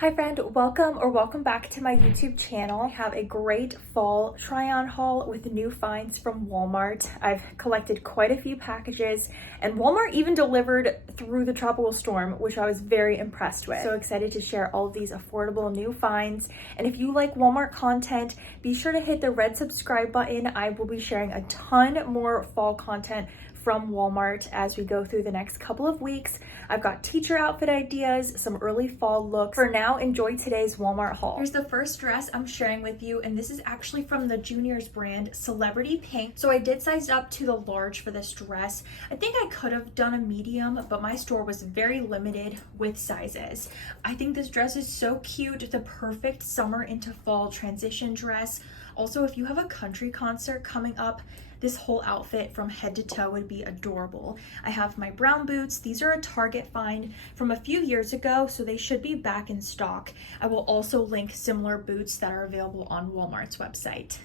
Hi friend, welcome back to my YouTube channel. I have a great fall try-on haul with new finds from Walmart. I've collected quite a few packages and Walmart even delivered through the tropical storm, which I was very impressed with. So excited to share all of these affordable new finds. And if you like Walmart content, be sure to hit the red subscribe button. I will be sharing a ton more fall content from Walmart as we go through the next couple of weeks. I've got teacher outfit ideas, some early fall looks. For now, enjoy today's Walmart haul. Here's the first dress I'm sharing with you, and this is actually from the Juniors brand, Celebrity Pink. So I did size up to the large for this dress. I think I could have done a medium, but my store was very limited with sizes. I think this dress is so cute, the perfect summer into fall transition dress. Also, if you have a country concert coming up, this whole outfit from head to toe would be adorable. I have my brown boots. These are a Target find from a few years ago, so they should be back in stock. I will also link similar boots that are available on Walmart's website.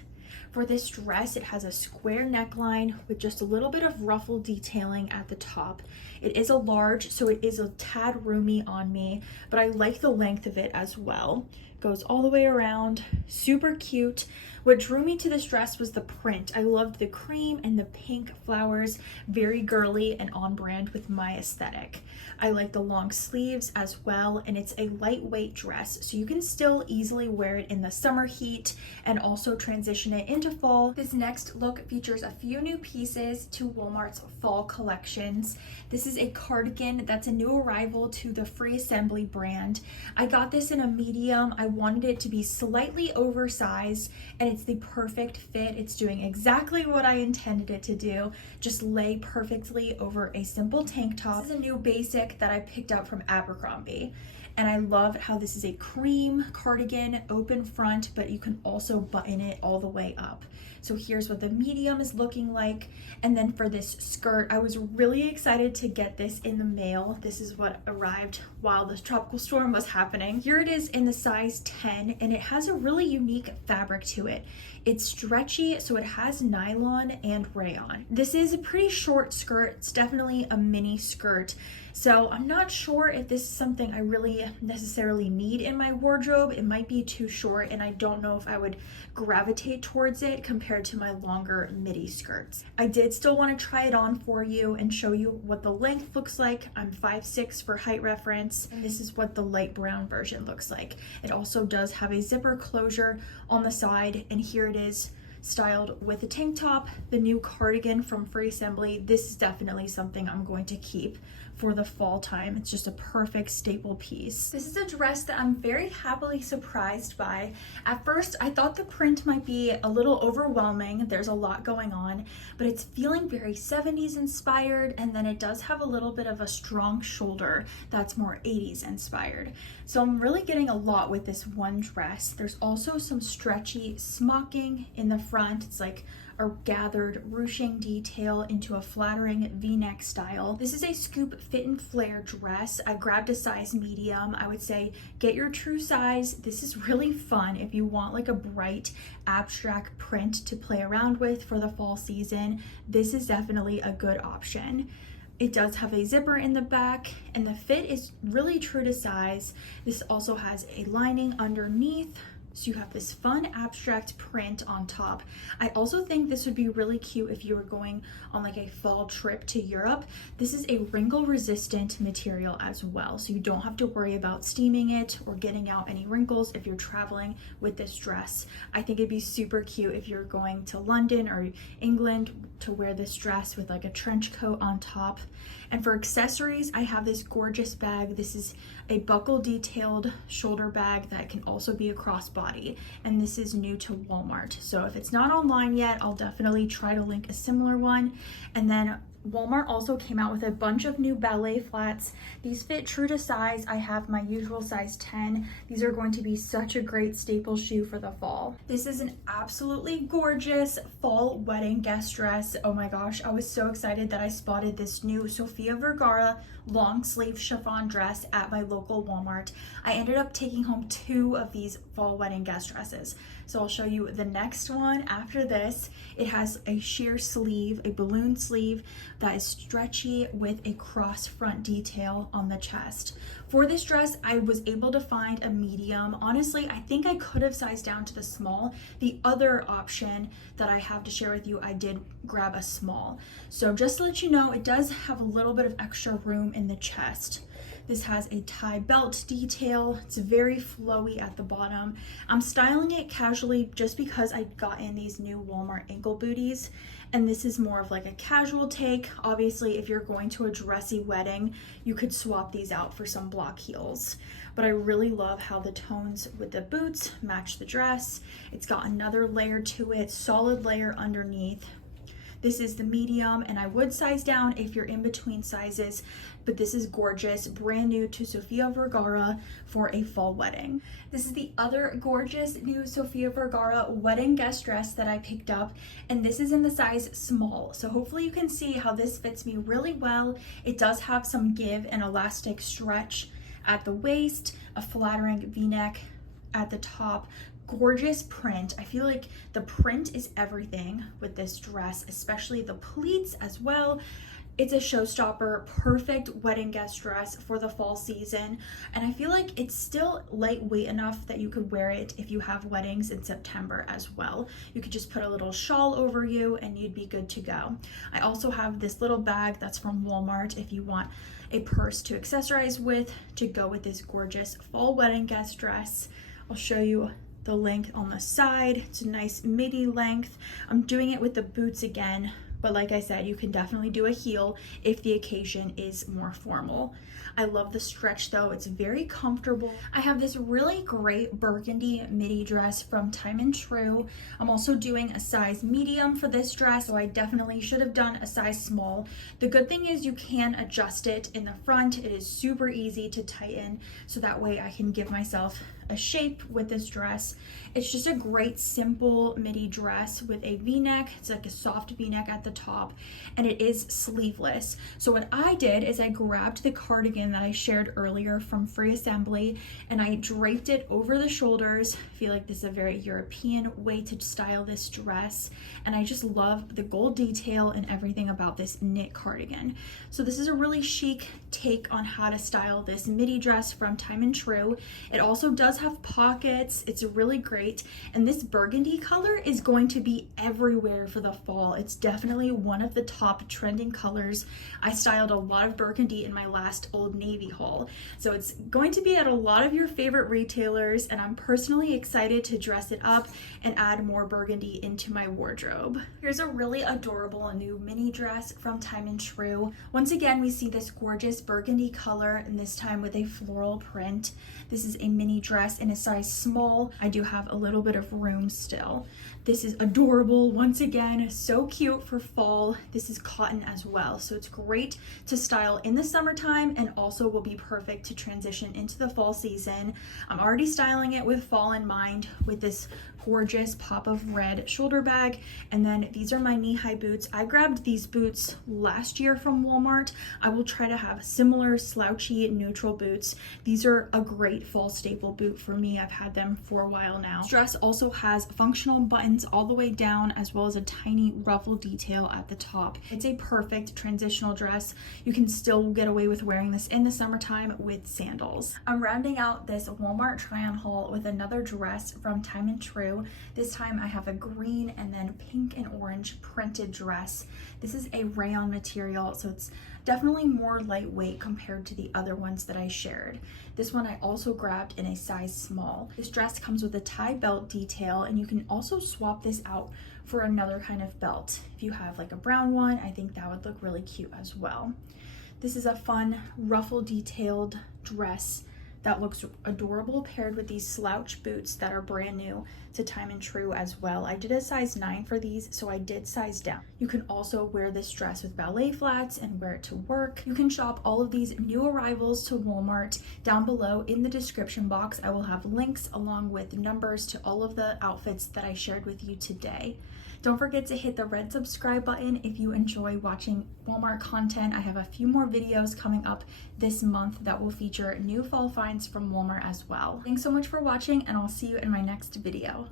For this dress, it has a square neckline with just a little bit of ruffle detailing at the top. It is a large, so it is a tad roomy on me, but I like the length of it as well. Goes all the way around, super cute. What drew me to this dress was the print. I loved the cream and the pink flowers, very girly and on brand with my aesthetic. I like the long sleeves as well, and it's a lightweight dress, so you can still easily wear it in the summer heat and also transition it into fall. This next look features a few new pieces to Walmart's fall collections. This is a cardigan that's a new arrival to the Free Assembly brand. I got this in a medium. I wanted it to be slightly oversized, and it's the perfect fit. It's doing exactly what I intended it to do, just lay perfectly over a simple tank top. This is a new basic that I picked up from Abercrombie, and I love how this is a cream cardigan, open front, but you can also button it all the way up. So here's what the medium is looking like. And then for this skirt, I was really excited to get this in the mail. This is what arrived while the tropical storm was happening. Here it is in the size 10, and it has a really unique fabric to it. It's stretchy, so it has nylon and rayon. This is a pretty short skirt. It's definitely a mini skirt. So I'm not sure if this is something I really necessarily need in my wardrobe. It might be too short, and I don't know if I would gravitate towards it compared to my longer midi skirts. I did still want to try it on for you and show you what the length looks like. I'm 5'6" for height reference, and this is what the light brown version looks like. It also does have a zipper closure on the side, and here it is styled with a tank top, the new cardigan from Free Assembly. This is definitely something I'm going to keep for the fall time. It's just a perfect staple piece. This is a dress that I'm very happily surprised by. At first, I thought the print might be a little overwhelming. There's a lot going on, but it's feeling very 70s inspired, and then it does have a little bit of a strong shoulder that's more 80s inspired. So I'm really getting a lot with this one dress. There's also some stretchy smocking in the front. It's like a gathered ruching detail into a flattering v-neck style. This is a scoop fit and flare dress. I grabbed a size medium. I would say get your true size. This is really fun if you want like a bright abstract print to play around with for the fall season. This is definitely a good option. It does have a zipper in the back, and the fit is really true to size. This also has a lining underneath, so you have this fun abstract print on top. I also think this would be really cute if you were going on like a fall trip to Europe. This is a wrinkle resistant material as well, so you don't have to worry about steaming it or getting out any wrinkles if you're traveling with this dress. I think it'd be super cute if you're going to London or England to wear this dress with like a trench coat on top. And for accessories, I have this gorgeous bag. This is a buckle detailed shoulder bag that can also be a crossbody, and this is new to Walmart. So if it's not online yet, I'll definitely try to link a similar one. And then Walmart also came out with a bunch of new ballet flats. These fit true to size. I have my usual size 10. These are going to be such a great staple shoe for the fall. This is an absolutely gorgeous fall wedding guest dress. Oh my gosh, I was so excited that I spotted this new Sofia Vergara long sleeve chiffon dress at my local Walmart. I ended up taking home 2 of these fall wedding guest dresses. So I'll show you the next one after this. It has a sheer sleeve, a balloon sleeve that is stretchy with a cross front detail on the chest. For this dress, I was able to find a medium. Honestly, I think I could have sized down to the small. The other option that I have to share with you, I did grab a small. So just to let you know, it does have a little bit of extra room in the chest. This has a tie belt detail. It's very flowy at the bottom. I'm styling it casually just because I got in these new Walmart ankle booties, and this is more of like a casual take. Obviously, if you're going to a dressy wedding, you could swap these out for some block heels. But I really love how the tones with the boots match the dress. It's got another layer to it, solid layer underneath. This is the medium, and I would size down if you're in between sizes, but this is gorgeous, brand new to Sofia Vergara for a fall wedding. This is the other gorgeous new Sofia Vergara wedding guest dress that I picked up, and this is in the size small. So hopefully you can see how this fits me really well. It does have some give and elastic stretch at the waist, a flattering v-neck at the top. Gorgeous print. I feel like the print is everything with this dress, especially the pleats as well. It's a showstopper, perfect wedding guest dress for the fall season. And I feel like it's still lightweight enough that you could wear it if you have weddings in September as well. You could just put a little shawl over you and you'd be good to go. I also have this little bag that's from Walmart if you want a purse to accessorize with to go with this gorgeous fall wedding guest dress. I'll show you the length on the side. It's a nice midi length. I'm doing it with the boots again, but like I said, you can definitely do a heel if the occasion is more formal. I love the stretch though, it's very comfortable. I have this really great burgundy midi dress from Time and True. I'm also doing a size medium for this dress, so I definitely should have done a size small. The good thing is you can adjust it in the front. It is super easy to tighten, so that way I can give myself a shape with this dress. It's just a great simple midi dress with a v-neck. It's like a soft v-neck at the top, and it is sleeveless. So what I did is I grabbed the cardigan that I shared earlier from Free Assembly and I draped it over the shoulders. I feel like this is a very European way to style this dress, and I just love the gold detail and everything about this knit cardigan. So this is a really chic take on how to style this midi dress from Time and True. It also does have pockets. It's really great, and this burgundy color is going to be everywhere for the fall. It's definitely one of the top trending colors. I styled a lot of burgundy in my last Old Navy haul, so it's going to be at a lot of your favorite retailers, and I'm personally excited to dress it up and add more burgundy into my wardrobe. Here's a really adorable new mini dress from Time and True. Once again, we see this gorgeous burgundy color, and this time with a floral print. This is a mini dress in a size small. I do have a little bit of room still. This is adorable. Once again, so cute for fall. This is cotton as well, so it's great to style in the summertime and also will be perfect to transition into the fall season. I'm already styling it with fall in mind with this gorgeous pop of red shoulder bag, and then these are my knee-high boots. I grabbed these boots last year from Walmart. I will try to have similar slouchy neutral boots. These are a great fall staple boot for me. I've had them for a while now. This dress also has functional buttons all the way down, as well as a tiny ruffle detail at the top. It's a perfect transitional dress. You can still get away with wearing this in the summertime with sandals. I'm rounding out this Walmart try-on haul with another dress from Time and True. This time I have a green and then pink and orange printed dress. This is a rayon material, so it's definitely more lightweight compared to the other ones that I shared. This one I also grabbed in a size small. This dress comes with a tie belt detail, and you can also swap this out for another kind of belt. If you have like a brown one, I think that would look really cute as well. This is a fun ruffle detailed dress that looks adorable paired with these slouch boots that are brand new to Time and True as well. I did a size 9 for these, so I did size down. You can also wear this dress with ballet flats and wear it to work. You can shop all of these new arrivals to Walmart. Down below in the description box, I will have links along with numbers to all of the outfits that I shared with you today. Don't forget to hit the red subscribe button if you enjoy watching Walmart content. I have a few more videos coming up this month that will feature new fall finds from Walmart as well. Thanks so much for watching, and I'll see you in my next video.